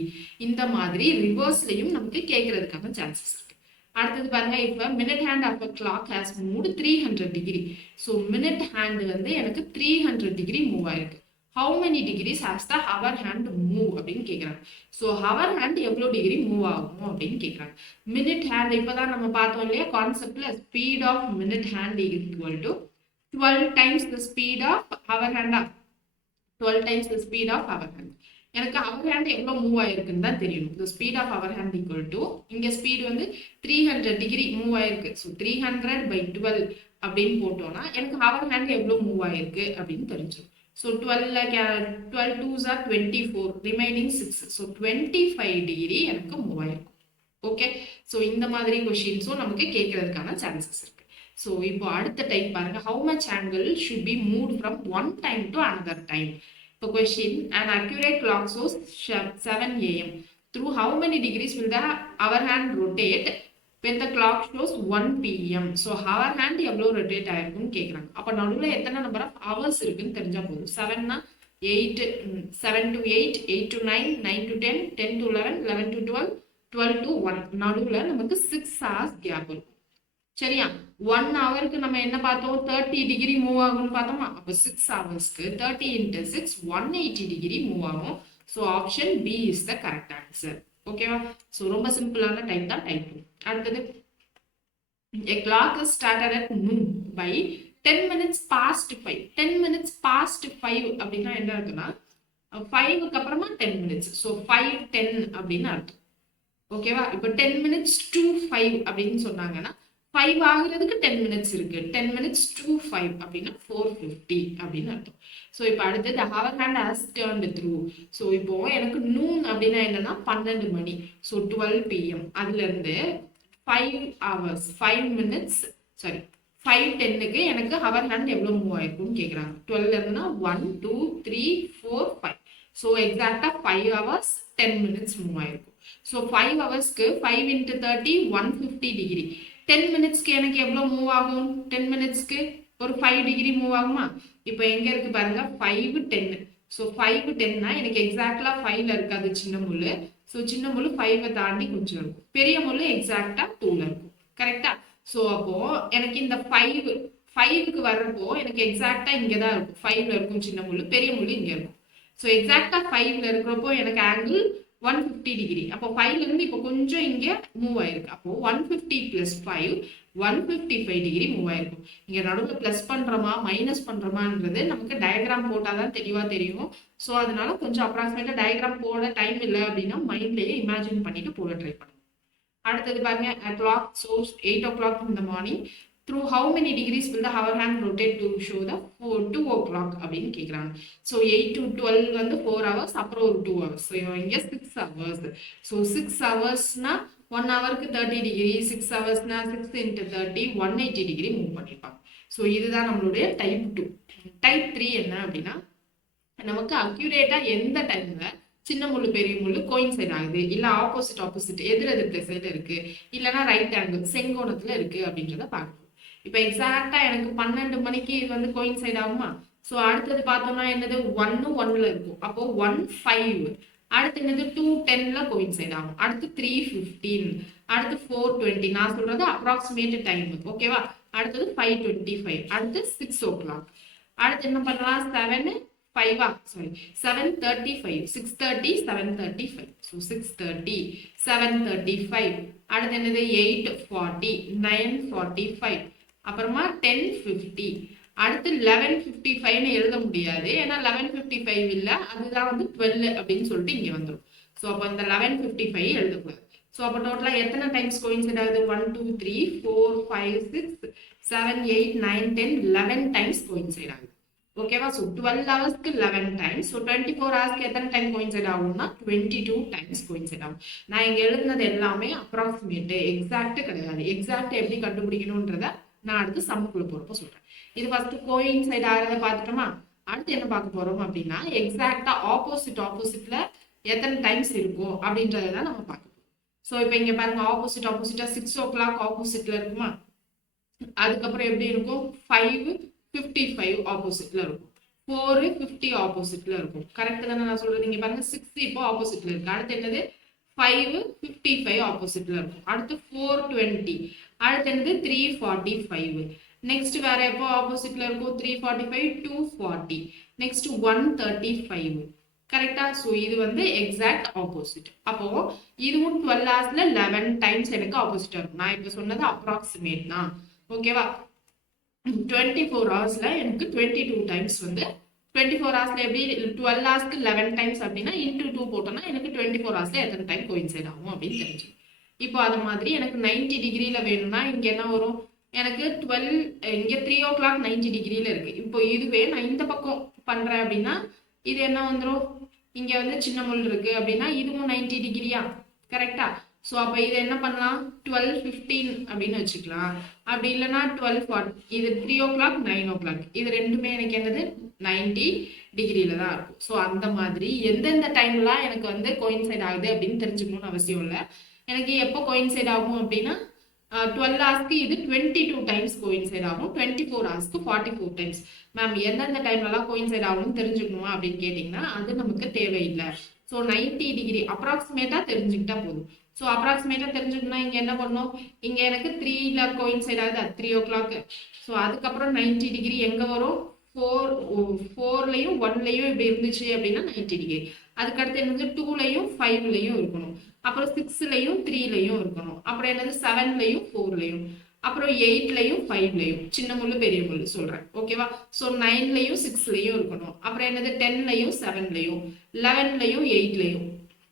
இந்த மாதிரி ரிவர்ஸ்லையும் நமக்கு கேட்கறதுக்கான சான்சஸ் இருக்கு. அடுத்தது பாருங்க, இப்போ minute hand of a clock has moved 300 degree. So minute hand வந்து எனக்கு 300 டிகிரி மூவ் ஆயிருக்கு. How many degrees has the hour hand move அப்படின்னு கேட்குறாங்க. ஸோ ஹவர் ஹேண்ட் எவ்வளோ டிகிரி மூவ் ஆகும் அப்படின்னு கேட்குறாங்க. மினிட் ஹேண்ட் இப்போதான் நம்ம பார்த்தோம் இல்லையா கான்செப்ட்ல, speed of minute hand equal to 12 times the speed of our hand. 12 times the speed of our hand. எனக்கு அவர் ஹேண்ட் எவ்வளோ மூவ் ஆயிருக்குன்னு தான் தெரியணும். the speed of our hand equal to, இங்க ஸ்பீட் வந்து 300 டிகிரி மூவ் ஆயிருக்கு. ஸோ 300 by 12 அப்படின்னு போட்டோம்னா எனக்கு அவர் ஹேண்ட் எவ்வளோ மூவ் ஆயிருக்கு அப்படின்னு தெரிஞ்சிடும். So 12 2s are 24, remaining 6. So 25 degree எனக்கு மூவ் ஆயிருக்கும். ஓகே, ஸோ இந்த மாதிரி கொஸ்டின்ஸும் நமக்கு கேட்கறதுக்கான சான்சஸ் இருக்கு. ஸோ இப்போ அடுத்த டைப் பாருங்க, how much angle should be moved from one time to another time. இப்போ question, an accurate clock shows 7 AM. Through how many degrees will the hour hand rotate when the clock shows 1 PM. So hour hand எவ்வளோ ரொட்டேட் ஆயிருக்குன்னு கேட்குறாங்க. அப்போ நடுவில் எத்தனை நம்பர் ஆஃப் ஹவர்ஸ் இருக்குன்னு தெரிஞ்சா போதும். 7னா 8, 7 to 8, 8 to 9, 9 to 10, 10 to 11, 11 to 12, 12 to 1. நடுவில் நமக்கு 6 hours கேப் இருக்கும். சரியா? 1 ஹவருக்கு நம்ம என்ன பார்த்தோம், 30 டிகிரி மூவ் ஆகும்னு பார்த்தோமா? அப்போ 6 ஹவர்ஸ்க்கு 30 into 6 180 டிகிரி மூவ் ஆகும். So option B is the correct answer. ஓகேவா? ஸோ ரொம்ப சிம்பிளான டைப் தான் டைப் 2. அடுத்தது, a clock is started at noon by 10 minutes past 5. 10 minutes past 5 அப்படின்னா என்ன இருக்குன்னா 5க்கு அப்புறமா 10 மினிட்ஸ். ஸோ 5:10 அப்படின்னு அர்த்தம். ஓகேவா? இப்போ 10 minutes to 5 அப்படின்னு சொன்னாங்கன்னா 5 ஆகுறதுக்கு 10 மினிட்ஸ் இருக்கு. 10 minutes to 5 அப்படின்னா 4:50 அப்படின்னு அர்த்தம். ஸோ இப்போ அடுத்து the hour hand has turned through. So இப்போ எனக்கு நூன் அப்படின்னா என்னன்னா 12 மணி. So 12 PM. அதுல இருந்து 5 hours 5 minutes, சாரி 5:10க்கு எனக்கு ஹவர் ஹேண்ட் எவ்வளோ மூவ் ஆயிருக்கும்னு கேட்குறாங்க. 12 இருந்துன்னா 1 2 3 4 5. ஸோ எக்ஸாக்டா 5 hours 10 minutes மூவ் ஆயிருக்கும். ஸோ 5 ஹவர்ஸ்க்கு 5 into 30 150 டிகிரி. 10 மினிட்ஸ்க்கு எனக்கு எவ்வளோ மூவ் ஆகும், 10 மினிட்ஸ்க்கு ஒரு 5 டிகிரி மூவ் ஆகுமா? இப்போ எங்க இருக்கு பாருங்க, 5 10. ஸோ 5 10னா எனக்கு எக்ஸாக்டா 5ல இருக்காது சின்ன முள். ஸோ சின்ன முள் 5 தாண்டி கொஞ்சம் இருக்கும். பெரிய முள் எக்ஸாக்டா 2ல இருக்கும். கரெக்டா? ஸோ அப்போ எனக்கு இந்த 5க்கு வர்றப்போ எனக்கு எக்ஸாக்டா இங்கே தான் இருக்கும். 5ல இருக்கும் சின்ன முள், பெரிய முள் இங்கே இருக்கும். ஸோ எக்ஸாக்டா 5ல இருக்கிறப்போ எனக்கு ஆங்கிள் 150 டிகிரி. அப்போ 5ல இருந்து இப்போ கொஞ்சம் இங்க மூவ் ஆயிருக்கு. அப்போ 150 பிளஸ் 5 155 டிகிரி மூவ் ஆயிருக்கும். இங்க நடுவில் பிளஸ் பண்றோமா மைனஸ் பண்றோமான்றது நமக்கு டயக்ராம் போட்டாதான் தெளிவா தெரியும். ஸோ அதனால கொஞ்சம் அப்ராக்சிமேட்டா டயக்ராம் போட டைம் இல்லை அப்படின்னா மைண்ட்லயே இமேஜின் பண்ணிட்டு போட ட்ரை பண்ணுங்க. அடுத்தது பாருங்க, a clock shows 8 o'clock in the morning. Through how many degrees will the hour hand rotate to show the 2 o'clock அப்படின்னு கேட்குறாங்க. ஸோ 8 to 12 வந்து 4 hours, அப்புறம் ஒரு 2 hours. ஸோ இங்கே 6 hours. ஸோ 6 ஹவர்ஸ்னா 1 ஹவருக்கு 30 டிகிரி, 6 ஹவர்ஸ்னா 6 into 30 180 டிகிரி மூவ் பண்ணியிருப்பாங்க. ஸோ இதுதான் நம்மளுடைய டைப் 2. டைப் 3 என்ன அப்படின்னா, நமக்கு அக்யூரேட்டா எந்த டைம்ல சின்ன முள்ளு பெரிய முள்ளு கோயின்சைட் ஆகுது, இல்ல ஆப்போசிட் எதிர் திசையில இருக்கு, இல்லைன்னா ரைட் ஆங்கிள் செங்கோணத்துல இருக்கு அப்படின்றத பார்க்கணும். இப்ப எக்ஸாக்டா எனக்கு 12 மணிக்கு இது வந்து கோயின்சைட் ஆகுமா? ஸோ அடுத்தது பார்த்தோம்னா என்னது 1 1ல இருக்கும். அப்போ 1 5. அடுத்து என்னது 2 10ல கோயின்சைட் ஆகும். அடுத்து 3 15, அடுத்து 4 20. நான் சொல்றது அப்ராக்சிமேட் டைம், ஓகேவா? அடுத்தது 5 25, அடுத்து 6 o'clock. அடுத்து என்ன பண்ணலாம், 7 5 சாரி 7:35, 6:30 7:35. ஸோ 6:30 7:35. அடுத்து என்னது 8:40 9:45, அப்புறமா 10:50. அடுத்து 11:55 எழுத முடியாது, ஏன்னா 11:55 இல்ல, அதுதான் வந்து 12 அப்படின்னு சொல்லிட்டு இங்க வந்துடும். ஸோ அப்போ இந்த 11:55 எழுதக்கூடாது. ஸோ அப்போ டோட்டலா எத்தனை டைம்ஸ் கோயின்சைட் ஆகுது? 1 2 3 4 5 6 7 8 9 10 11 டைம்ஸ் கோயின்சைட் ஆகுது. ஓகேவா? ஸோ 12 ஹவர்ஸ்க்கு 11 டைம்ஸ். ஸோ 24 ஹவர்ஸ்க்கு எத்தனை டைம் கோயின்சைட் ஆகும்னா 22 டைம்ஸ் கோயின்சைட் ஆகும். நான் இங்க எழுதுனது எல்லாமே அப்ராக்சிமேட், எக்ஸாக்ட் கிடையாது. எக்ஸாக்ட் எப்படி கண்டுபிடிக்கணும்ன்றத நான் அடுத்து சம்முக்குள்ள போறப்போ சொல்றேன். இது ஃபர்ஸ்ட் கோயின்சைட் ஆகிறத பார்த்துட்டோமா? அடுத்து என்ன பார்க்க போறோம் அப்படின்னா, எக்ஸாக்டா ஆப்போசிட்ல எத்தனை டைம்ஸ் இருக்கும் அப்படின்றத தான் நம்ம பார்க்க போறோம். ஸோ இப்போ இங்க பாருங்க, ஆப்போசிட்டா 6 o'clock ஆப்போசிட்ல இருக்குமா? அதுக்கப்புறம் எப்படி இருக்கும்? 5:55 ஆப்போசிட்ல இருக்கும். 4:50 ஆப்போசிட்ல இருக்கும். கரெக்ட் தானே நான் சொல்றது? இங்க பாருங்க 6 இப்போ ஆப்போசிட்ல இருக்கு. அடுத்து என்னது 5:55 ஆப்போசிட்ல இருக்கும். அடுத்து 4:20, அடுத்து என்னது 3:45. நெக்ஸ்ட் வேற எப்போ ஆப்போசிட்ல இருக்கும்? 3:45 2:40, நெக்ஸ்ட் 1:35. கரெக்டா? ஸோ இது வந்து எக்ஸாக்ட் ஆப்போசிட். அப்போ இதுவும் 12 ஹவர்ஸ்ல 11 டைம்ஸ் எனக்கு ஆப்போசிட்டா இருக்கும். நான் இப்போ சொன்னது அப்ராக்சிமேட் தான், ஓகேவா? 24 ஹவர்ஸ்ல எனக்கு 22 டைம்ஸ் வந்து 24 ஹவர்ஸ்ல எப்படி 12 ஹவர்ஸ்க்கு 11 டைம்ஸ் அப்படின்னா இன்டூ 2 போட்டோம்னா எனக்கு 24 ஹவர்ஸ்ல எத்தனை டைம் கோயின்சைட் ஆகும் அப்படின்னு தெரிஞ்சு. இப்போ அது மாதிரி எனக்கு 90 டிகிரியில வேணும்னா இங்க என்ன வரும்? எனக்கு 12 இங்க 3 o'clock 90 டிகிரியில இருக்கு. இப்போ இதுவே நான் இந்த பக்கம் பண்றேன் அப்படின்னா இது என்ன வந்துடும்? இங்க வந்து சின்ன முள் இருக்கு அப்படின்னா இதுவும் 90 டிகிரியா? கரெக்டா? ஸோ அப்போ இதை என்ன பண்ணலாம்? 12:15 அப்படின்னு வச்சுக்கலாம். அப்படி இல்லைன்னா 12:40. இது 3 o'clock 9 o'clock. இது ரெண்டுமே எனக்கு என்னது 90 டிகிரியில தான் இருக்கும். ஸோ அந்த மாதிரி எந்தெந்த டைம்லாம் எனக்கு வந்து கோயின்சைட் ஆகுது அப்படின்னு தெரிஞ்சுக்கணும்னு அவசியம் இல்லை. எனக்கு எப்போ கோயின்சைட் ஆகும் அப்படின்னா 12 ஹவர்ஸ்க்கு இது 22 டைம்ஸ் கோயின்சைட் ஆகும், 24 ஹவர்ஸ்க்கு 44 டைம்ஸ். மேம் எந்தெந்த டைம்லலாம் கோயின்சைட் ஆகும்னு தெரிஞ்சுக்கணுமா அப்படின்னு கேட்டிங்கன்னா அது நமக்கு தேவையில்லை. ஸோ 90 டிகிரி அப்ராக்சிமேட்டாக தெரிஞ்சுக்கிட்டா போதும். ஸோ அப்ராக்சிமேட்டாக தெரிஞ்சுக்கணும்னா இங்கே என்ன பண்ணணும்? இங்கே எனக்கு 3ல கோயின்சைட் ஆகுது, 3 o'clock. ஸோ அதுக்கப்புறம் 90 டிகிரி எங்கே வரும்? 4லையும் 1லையும் இப்படி இருந்துச்சு அப்படின்னா 90 டிகிரி. அதுக்கடுத்து என்னது 2லையும் 5லையும் இருக்கணும். அப்புறம் 6லையும் 3லையும் இருக்கணும். அப்புறம் என்னது 7லையும் 4லையும், அப்புறம் 8லையும் 5லையும், சின்ன முள்ளு பெரிய முள்ளு சொல்றேன், ஓகேவா? ஸோ 9லையும் 6லையும் இருக்கணும். அப்புறம் என்னது 10லையும் 7லையும் 11லையும் 8லையும்.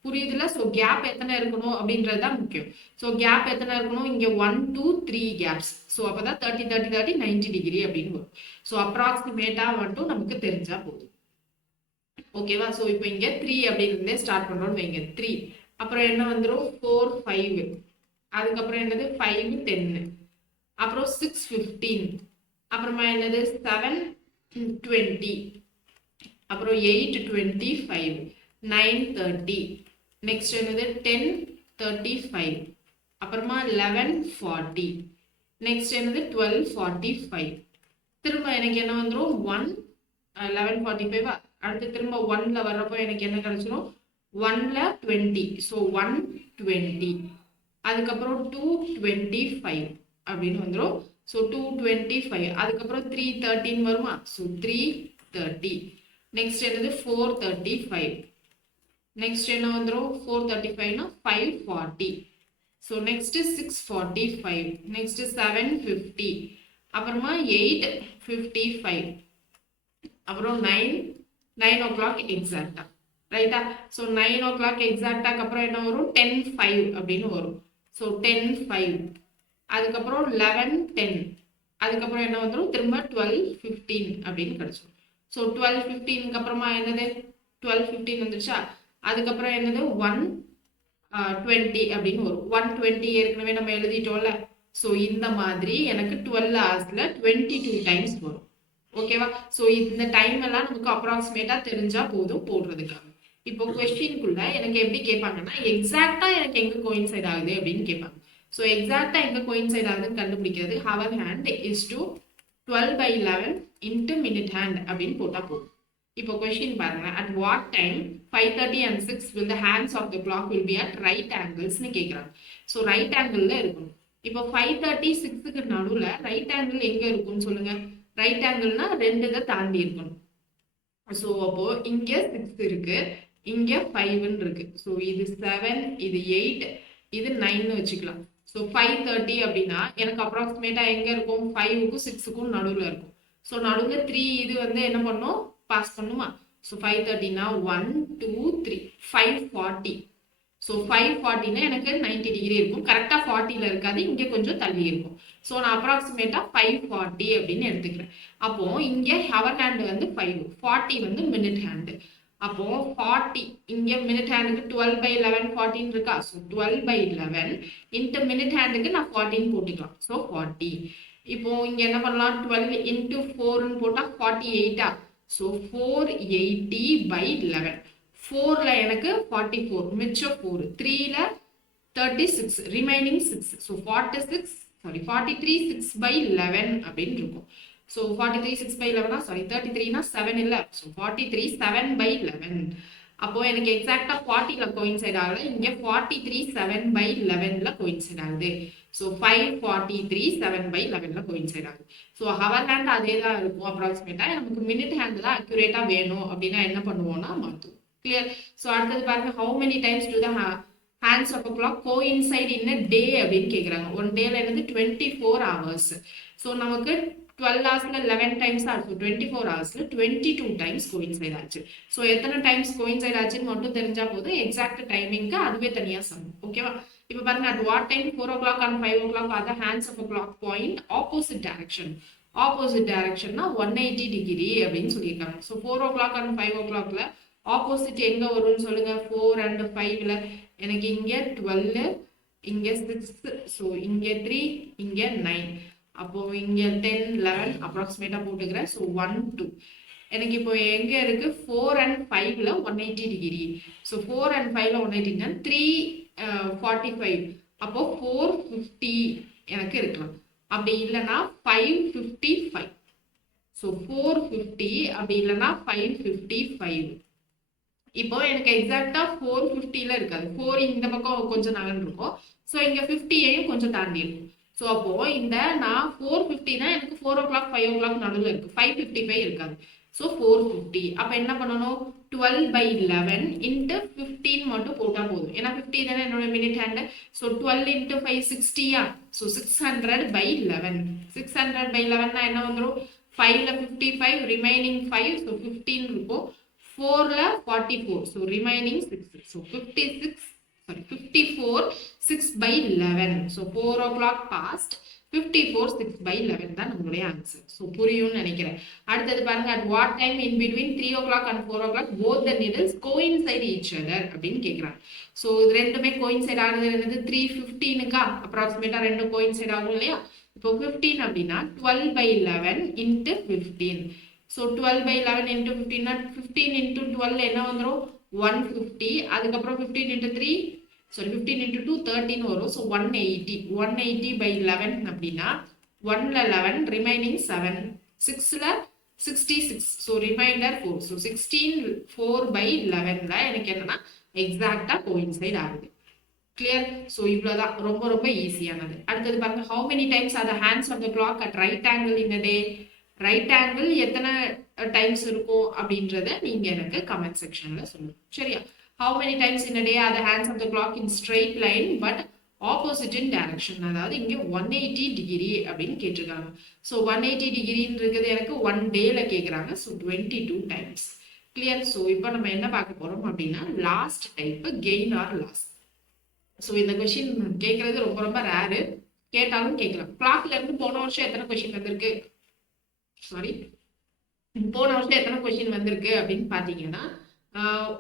புரியுதுல? ஸோ கேப் எத்தனை இருக்கணும் அப்படின்றது தான் முக்கியம். ஸோ கேப் எத்தனை இருக்கணும்? இங்க 1 2 3 கேப்ஸ். ஸோ அப்பதான் 30 30 30 90 டிகிரி அப்படின்னு வரும். ஸோ அப்ராக்சிமேட்டா மட்டும் நமக்கு தெரிஞ்சா போதும், ஓகேவா? ஸோ இப்போ இங்க 3 அப்படின்னு ஸ்டார்ட் பண்றோம்னு வைங்க. 3, அப்புறம் என்ன வந்துடும்? 4 5, அதுக்கப்புறம் என்னது 5 10, அப்புறம் 6 15, அப்புறமா என்னது 7 20, அப்புறம் 8 25, 9 30, நெக்ஸ்ட் என்னது 10 35, அப்புறமா 11 40, நெக்ஸ்ட் என்னது 12 45. திரும்ப எனக்கு என்ன வந்துடும்? 1 11 45. அடுத்து திரும்ப 1ல வர்றப்போ எனக்கு என்ன கிடைச்சிடும்? 1ல 20, ஸோ 120. அதுக்கப்புறம் 225 அப்படின்னு வந்துடும். ஸோ 225. அதுக்கப்புறம் 313 வருமா? ஸோ 330. நெக்ஸ்ட் என்னது 435. நெக்ஸ்ட் என்ன வந்துரும் 435 னா 540. ஸோ நெக்ஸ்ட் 645, நெக்ஸ்ட் 750, அப்புறமா 855, அப்புறம் 9 o'clock எக்ஸாக்டா, ரைட்டா? ஸோ 9 o'clock எக்ஸாக்டாக்கு அப்புறம் என்ன வரும் 10:05 அப்படின்னு வரும். ஸோ 10:05, அதுக்கப்புறம் 11:10, அதுக்கப்புறம் என்ன வந்துடும் திரும்ப 12:15 அப்படின்னு கிடைச்சிடும். ஸோ 12:15க்கு அப்புறமா என்னது 12:15 வந்துருச்சா, அதுக்கப்புறம் என்னது 1:20 அப்படின்னு வரும். 1:20 ஏற்கனவே நம்ம எழுதிட்டோம்ல. ஸோ இந்த மாதிரி எனக்கு 12 ஹவர்ஸ்ல 22 டைம்ஸ் வரும். ஓகேவா? ஸோ இந்த டைம் எல்லாம் நமக்கு அப்ராக்சிமேட்டா தெரிஞ்சா போதும் போடுறதுக்காக. இப்போ கொஸ்டின்குள்ள எனக்கு எப்படி கேட்பாங்கன்னா எக்ஸாக்டா எனக்கு எங்க கோயின்சைட் ஆகுது அப்படின்னு கேட்பாங்க. ஸோ எக்ஸாக்டா எங்க கோயின்சைட் ஆகுதுன்னு கண்டுபிடிக்கிறது hour hand is to 12/11 into minute hand அப்படின்னு போட்டா போதும். இப்போ கொஸ்டின் பாருங்க, at what time 5:30 and 6 will the hands of the clock will be at right angles-னு கேட்குறாங்க. ஸோ ரைட் ஆங்கிள் இருக்கணும். இப்போ 5:30 6க்கு நடுவில் ரைட் ஆங்கிள் எங்க இருக்கும்னு சொல்லுங்க. ரைட் ஆங்கிள்னா 2 இதை தாண்டி இருக்கணும். ஸோ அப்போ இங்க 6 இருக்கு, இங்க 5ன்னு இருக்கு. ஸோ இது 7, இது 8, இது 9ன்னு வச்சுக்கலாம். ஸோ 5:30 அப்படின்னா எனக்கு அப்ராக்சிமேட்டா எங்க இருக்கும் 5க்கும் 6க்கும் நடுவில் இருக்கும். ஸோ நடுவில் 3 இது வந்து என்ன பண்ணும் பாஸ் பண்ணுமா. ஸோ 5:30னா 1 2 3 5:40. ஸோ 5:40னா எனக்கு 90 டிகிரி இருக்கும். கரெக்டாக 40ல இருக்காது, இங்கே கொஞ்சம் தள்ளி இருக்கும். ஸோ நான் அப்ராக்சிமேட்டா 5:40 அப்படின்னு எடுத்துக்கிறேன். அப்போ இங்கே ஹவர் ஹேண்ட் வந்து 5, 40 வந்து மினிட் ஹேண்டு. அப்போ 40 இங்கே மினிட் ஹேண்டுக்கு 12/11 14 இருக்கா. ஸோ 12/11 இன்ட்டு மினிட் ஹேண்டுக்கு நான் 14 போட்டுக்கலாம். ஸோ 40. இப்போ இங்கே என்ன பண்ணலாம் 12 இன்ட்டு 4ன்னு போட்டால் 48ஆ. ஸோ 480/11. 4ல எனக்கு 44, மிச்சம் 4, 3ல 36, ரிமைனிங் 6. ஸோ 43 6/11 அப்படின்னு இருக்கும். ஸோ 43 6/11 சாரி 33னா 7 இல்லை. ஸோ 43 7/11. அப்போ எனக்கு எக்ஸாக்டா 40ல கோயின்சைட் ஆகல, இங்க 43 7/11ல கோயின்சைட் ஆகுது. ஸோ 543 7/11ல கோயின்சைட் ஆகுது. ஸோ ஹவர் ஹேண்ட் அதே தான் இருக்கும் அப்ராக்சிமேட்டா. நமக்கு மினிட் ஹேண்ட் தான் அக்யூரேட்டா வேணும் அப்படின்னா என்ன பண்ணுவோம்னா மாற்றுவோம். கிளியர்? ஸோ அடுத்தது பாருங்க, how many times to the hands of a clock coincide in a day அப்படின்னு கேட்குறாங்க. ஒன் டேல என்னது 24 hours. ஸோ நமக்கு 12 ஹவர்ஸ்ல 11 டைம்ஸ் ஆச்சு, 24 ஹவர்ஸ்ல 22 டைம்ஸ் கோயின்சைட் ஆச்சு. ஸோ எத்தனை டைம்ஸ் கோயின்சைட் ஆச்சுன்னு மட்டும் தெரிஞ்சா போதும், எக்ஸாக்ட் டைமிங்க்கு அதுவே தனியாக சமம். ஓகேவா? இப்போ பாருங்க, at what time 4 o'clock and 5 o'clock are the hands of a clock point opposite direction. Opposite டைரக்ஷன்னா 180 டிகிரி அப்படின்னு சொல்லியிருக்காங்க. ஸோ 4 o'clock and 5 o'clockல ஆப்போசிட் எங்க வரும்னு சொல்லுங்க. 4 and 5ல எனக்கு இங்க 12, இங்க 6, ஸோ இங்க 3, இங்க 9. அப்போ இங்க 10 11 அப்ராக்சிமேட்டா போட்டுக்கிறேன். ஸோ 1 2 எனக்கு இப்போ எங்க இருக்கு 4 and 5ல 180 டிகிரி. So 4 and 5ல 180னா 345. அப்போ 450 எனக்கு இருக்கலாம். அப்படி இல்லைன்னா 555. ஸோ 450 அப்படி இல்லைன்னா 555. இப்போ எனக்கு எக்ஸாக்டா 450ல இருக்காது. 4 இந்த பக்கம் கொஞ்சம் நகர்ந்து இருக்கும். ஸோ இங்க 50ஐயும் கொஞ்சம் தாண்டி இருக்கும். ஸோ அப்போ இந்த நான் 450 தான் எனக்கு 4 o'clock 5 o'clock நடுவில் இருக்கு. 555 இருக்காது. ஸோ 450. அப்போ என்ன பண்ணணும் 12/11 இன்ட்டு 15 மட்டும் போட்டா போதும். ஏன்னா 50 தானே என்னோட மினிட் ஹேண்ட். ஸோ 12 இன்ட்டு 5 60யா. ஸோ 600/11. 600/11னா என்ன வந்துடும் 5ல 55, ரிமைனிங் 5, ஸோ 15 இருக்கும். 4ல 44, so remaining 6. So 54 6/11. So 4 o'clock past 54 6/11 தான் நம்மளுடைய ஆன்சர். ஸோ புரியும்னு நினைக்கிறேன். அடுத்தது பாருங்க, at what time in between 3 o'clock and 4 o'clock both the needles coincide each other அப்படின்னு கேட்குறாங்க. ஸோ இது ரெண்டுமே கோயின்சைட் ஆகுது என்னது 3:15க்கா அப்ராக்சிமேட்டா ரெண்டு கோயின்சைட் ஆகும் இல்லையா. இப்போ 15 அப்படின்னா 12/11 இன்ட்டு 15. ஸோ 12/11 இன்ட்டு 15னா 15 இன்ட்டு 12 என்ன வந்துடும் 150. அதுக்கப்புறம் 15 இன்ட்டு 3 சாரி 15 இன்ட்டு 2 13 வரும். ஸோ 180. 180/11 அப்படின்னா 1ல 11, ரிமைனிங் 7, 6ல 66, ஸோ ரிமைண்டர் 4. ஸோ 16 4/11ல எனக்கு என்னன்னா எக்ஸாக்டா கோயின்சைட் ஆகுது. கிளியர்? ஸோ இவ்வளோதான், ரொம்ப ரொம்ப ஈஸியானது. அடுத்தது பாருங்க, how many times are the hands of the clock at right angle in a day. Right angle எத்தனை டைம்ஸ் இருக்கும் அப்படின்றத நீங்க எனக்கு கமெண்ட் செக்ஷன்ல சொல்லுங்க. சரியா? how many times in a day are the hands of the clock in straight line but opposite in direction? அதாவது இங்க 180 டிகிரி அப்படின்னு கேட்டிருக்காங்க. ஸோ 180 டிகிரின்றது எனக்கு ஒன் டேல கேட்குறாங்க. So 22 times. கிளியர். ஸோ இப்போ நம்ம என்ன பார்க்க போறோம் அப்படின்னா last type gain or loss. So இந்த கொஸ்டின் கேட்கறது ரொம்ப ரொம்ப ரேரு, கேட்டாலும் கேட்கலாம். கிளாக்ல இருந்து போன வருஷம் எத்தனை கொஸ்டின் வந்திருக்கு, சாரி போன வருஷம் எத்தனை கொஸ்டின் வந்திருக்கு அப்படின்னு பார்த்தீங்கன்னா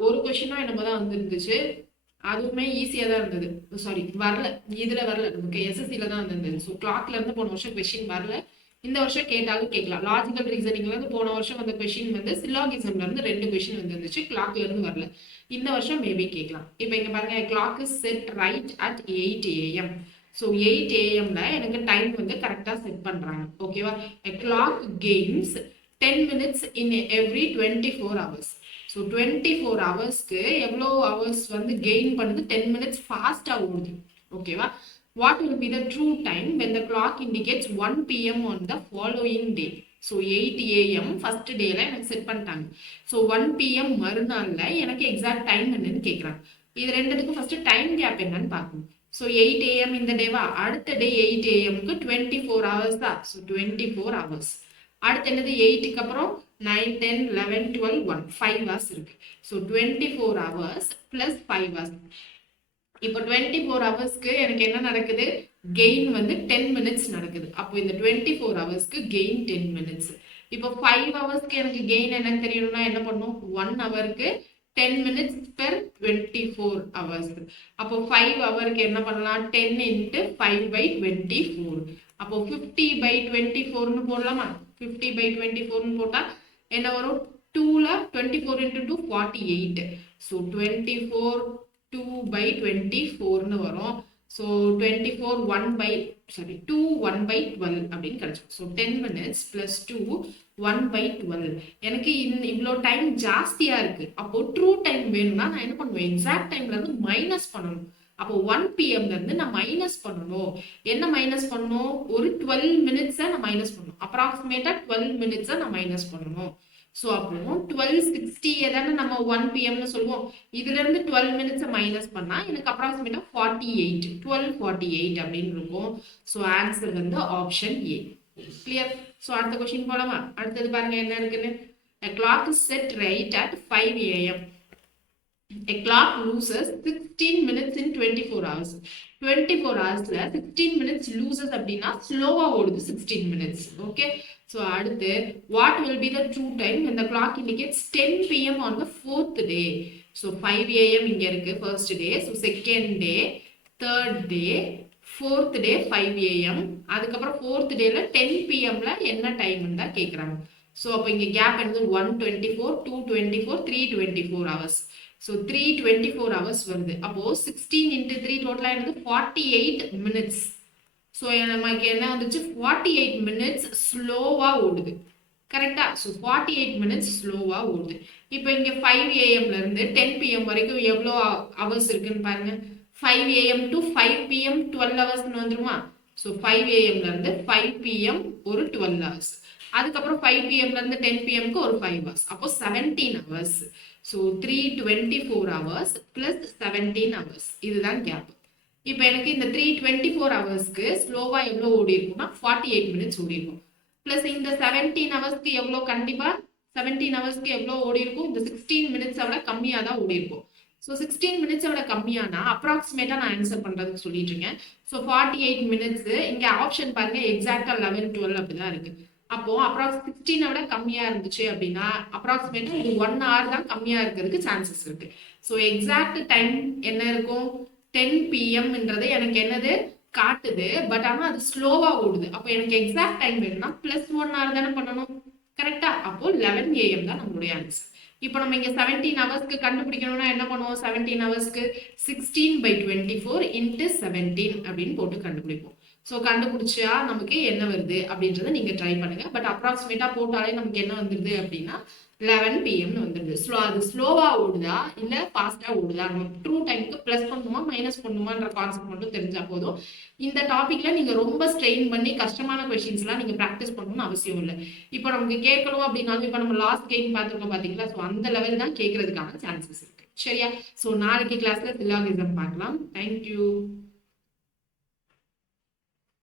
ஒரு கொஸ்டினும் என்னமோ தான் வந்துருந்துச்சு. அதுவுமே ஈஸியாக தான் இருந்தது. சாரி வரல, இதில் வரல, நமக்கு எஸ்எஸ்சியில் தான் வந்திருந்தது. ஸோ கிளாக்ல இருந்து போன வருஷம் கொஸ்டின் வரல. இந்த வருஷம் கேட்டாலும் கேட்கலாம். லாஜிக்கல் ரீசனிங்ல இருந்து போன வருஷம் வந்த கொஸ்டின் வந்து சில்லாகிசம்ல இருந்து 2 கொஸ்டின் வந்துருந்துச்சு. கிளாக்ல இருந்து வரல. இந்த வருஷம் மேபி கேட்கலாம். இப்போ இங்க பாருங்க, clock is set right at 8 AM. So 8 AMல எனக்கு டைம் வந்து கரெக்டாக செட் பண்றாங்க. ஓகேவா? Clock gains 10 minutes in every 24 hours. So 24 ஹவர்ஸ்க்கு எவ்வளோ ஹவர்ஸ் வந்து கெயின் பண்ணுது? 10 minutes ஃபாஸ்ட்டாக ஓடுது. ஓகேவா? What will be the true time when the clock indicates 1 PM on the following day? So 8 AM first dayல எனக்கு செட் பண்ணிட்டாங்க. ஸோ 1 PM மறுநாள்ல எனக்கு எக்ஸாக்ட் டைம் என்னன்னு கேட்குறாங்க. இது ரெண்டுத்துக்கும் ஃபர்ஸ்ட் டைம் கேப் என்னன்னு பார்க்கணும். ஸோ 8 AM இந்த டேவா, அடுத்த டே 8 AMக்கு 24 ஹவர்ஸ் தான். So 24 hours. அடுத்து என்னது 8க்கு அப்புறம் 9, 10, 11, 12, 1 5 ஹவர்ஸ் இருக்கு. So 24 hours plus 5 hours. இப்போ 24 ஹவர்ஸ்க்கு எனக்கு என்ன நடக்குது? கெயின் வந்து 10 minutes நடக்குது. அப்போ இந்த 24 ஹவர்ஸ்க்கு கெயின் 10 minutes. இப்போ 5 ஹவர்ஸ்க்கு எனக்கு கெயின் என்னன்னு தெரியணும்னா என்ன பண்ணும்? 1 ஹவருக்கு 10 minutes per 24 hours. அப்போ 5 ஹவருக்கு என்ன பண்ணலாம்? 10 into 5/24. அப்போ 50/24ன்னு போடலாமா? 50/24ன்னு போட்டா என்ன வரும்? 2ல 24 into 2 48. ஸோ 24 2/24ன்னு வரும். ஸோ 24 2 1/12 அப்படின்னு கிடைச்சிடும். So 10 minutes plus 2 1/12. எனக்கு இவ்வளோ டைம் ஜாஸ்தியா இருக்கு. அப்போ ட்ரூ டைம் வேணும்னா நான் என்ன பண்ணுவேன்? எக்ஸாக்ட் டைம்ல இருந்து மைனஸ் பண்ணணும். அப்போ 1 PMல இருந்து நான் மைனஸ் பண்ணணும். என்ன மைனஸ் பண்ணணும்? ஒரு 12 minutes நான் மைனஸ் பண்ணணும். அப்ராக்சிமேட்டா 12 minutes நான் மைனஸ் பண்ணணும். ஸோ அப்போ 1260 தானே நம்ம 1 PMன்னு சொல்லுவோம். இதுல இருந்து 12 minutes மைனஸ் பண்ணா எனக்கு அப்ராக்சிமேட்டா 48 1248 அப்படின்னு இருக்கும். ஸோ ஆன்சர் வந்து ஆப்ஷன் ஏ. கிளியர். ஸோ அடுத்த கொஸ்டின் போலாமா? அடுத்தது பாருங்க என்ன இருக்குன்னு. A clock is set right at 5 AM. A clock loses 16 minutes in 24 hours. 24 ஹவர்ஸ்ல 16 minutes loses அப்படின்னா ஸ்லோவா ஓடுது 16 minutes. ஓகே. ஸோ அடுத்து what will be the true time when the clock indicates 10 PM on the 4th day? So 5 AM இங்க இருக்கு first day. So second day, third day, fourth day 5 AM. அதுக்கப்புறம் fourth dayல 10 PMல என்ன டைம்னு தான் கேட்குறாங்க. ஸோ அப்போ இங்க கேப் என்னது? 124, 224, 324 ஹவர்ஸ். ஸோ 324 ஹவர்ஸ் வருது. அப்போ 16 into 3 டோட்டலா என்னது? 48 minutes. ஸோ நமக்கு என்ன வந்துச்சு? 48 minutes ஸ்லோவா ஓடுது. கரெக்டா? ஸோ 48 minutes ஸ்லோவா ஓடுது. இப்போ இங்க 5 AMல இருந்து 10 PM வரைக்கும் எவ்வளோ ஹவர்ஸ் இருக்குன்னு பாருங்க. 5 AM to 5 PM 12 ஹவர்ஸ்னு வந்துருமா? ஸோ 5 AMல இருந்து 5 PM ஒரு 12 ஹவர்ஸ். அதுக்கப்புறம் 5 PMல இருந்து 10 PMக்கு ஒரு 5 ஹவர்ஸ். அப்போ 17 hours. So 324 hours plus 17 hours. இதுதான் கேப். இப்போ எனக்கு இந்த 324 ஹவர்ஸ்க்கு ஸ்லோவா எவ்வளோ ஓடி இருக்கும்னா 48 minutes ஓடி இருக்கும். பிளஸ் இந்த 17 ஹவர்ஸ்க்கு எவ்வளோ? கண்டிப்பா 17 ஹவர்ஸ்க்கு எவ்வளோ ஓடி இருக்கும்? இந்த 16 minutes விட கம்மியாக தான் ஓடி இருக்கும். ஸோ 16 minutes விட கம்மியானா அப்ராக்சிமேட்டா நான் ஆன்சர் பண்றதுக்கு சொல்லிட்டு இருக்கேன். ஸோ 48 minutes இங்க ஆப்ஷன் பாருங்க, எக்ஸாக்டா 11 12 அப்படிதான் இருக்கு. அப்போ அப்ராக்ஸ் 16 விட கம்மியா இருந்துச்சு அப்படின்னா அப்ராக்சிமேட்டா இது 1 hour தான் கம்மியா இருக்கிறதுக்கு சான்சஸ் இருக்கு. ஸோ எக்ஸாக்ட் டைம் என்ன இருக்கும்? 10 PMன்றது எனக்கு என்னது காட்டுது. பட் ஆனா அது ஸ்லோவா ஓடுது. அப்போ எனக்கு எக்ஸாக்ட் டைம் வேணும்னா பிளஸ் 1 hour தானே பண்ணணும். கரெக்டா? அப்போ 11 AM தான் நம்மளுடைய ஆன்சர். இப்போ நம்ம இங்க 17 ஹவர்ஸ்க்கு கண்டுபிடிக்கணும்னா என்ன பண்ணுவோம்? 17 ஹவர்ஸ்க்கு 16/24 into 17 அப்படின்னு போட்டு கண்டுபிடிப்போம். ஸோ கண்டுபிடிச்சா நமக்கு என்ன வருது அப்படின்றத நீங்க ட்ரை பண்ணுங்க. பட் அப்ராக்சிமேட்டா போட்டாலே நமக்கு என்ன வந்துருது அப்படின்னா 11 PMன்னு வந்துடுது. அது ஸ்லோவா ஓடுதா இல்ல ஃபாஸ்டா ஓடுதா, நமக்கு ட்ரூ டைமுக்கு பிளஸ் பண்ணுமா மைனஸ் பண்ணுமான்ற கான்செப்ட் மட்டும் தெரிஞ்சா போதும். இந்த டாபிக்ல நீங்க ரொம்ப ஸ்ட்ரெயின் பண்ணி கஷ்டமான கொஸ்டின்ஸ் எல்லாம் நீங்க ப்ராக்டிஸ் பண்ணணும்னு அவசியம் இல்லை. இப்போ நமக்கு கேட்கணும் அப்படின்னாலும் இப்போ நம்ம லாஸ்ட் கெயின் பார்த்துருக்கோம் பாத்தீங்களா? ஸோ அந்த லெவல் தான் கேட்கறதுக்கான சான்சஸ் இருக்கு. சரியா? ஸோ நாளைக்கு கிளாஸ்ல சில்லாகிசம் பார்க்கலாம். தேங்க்யூ.